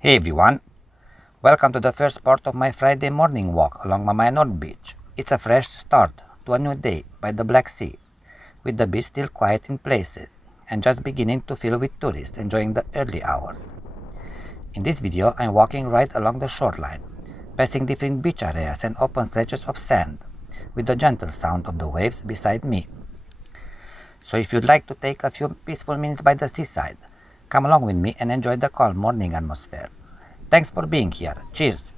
Hey everyone, welcome to the first part of my Friday morning walk along Mamaia Nord Beach. It's a fresh start to a new day by the Black Sea, with the beach still quiet in places and just beginning to fill with tourists enjoying the early hours. In this video, I'm walking right along the shoreline, passing different beach areas and open stretches of sand, with the gentle sound of the waves beside me. So if you'd like to take a few peaceful minutes by the seaside, come along with me and enjoy the calm morning atmosphere. Thanks for being here. Cheers!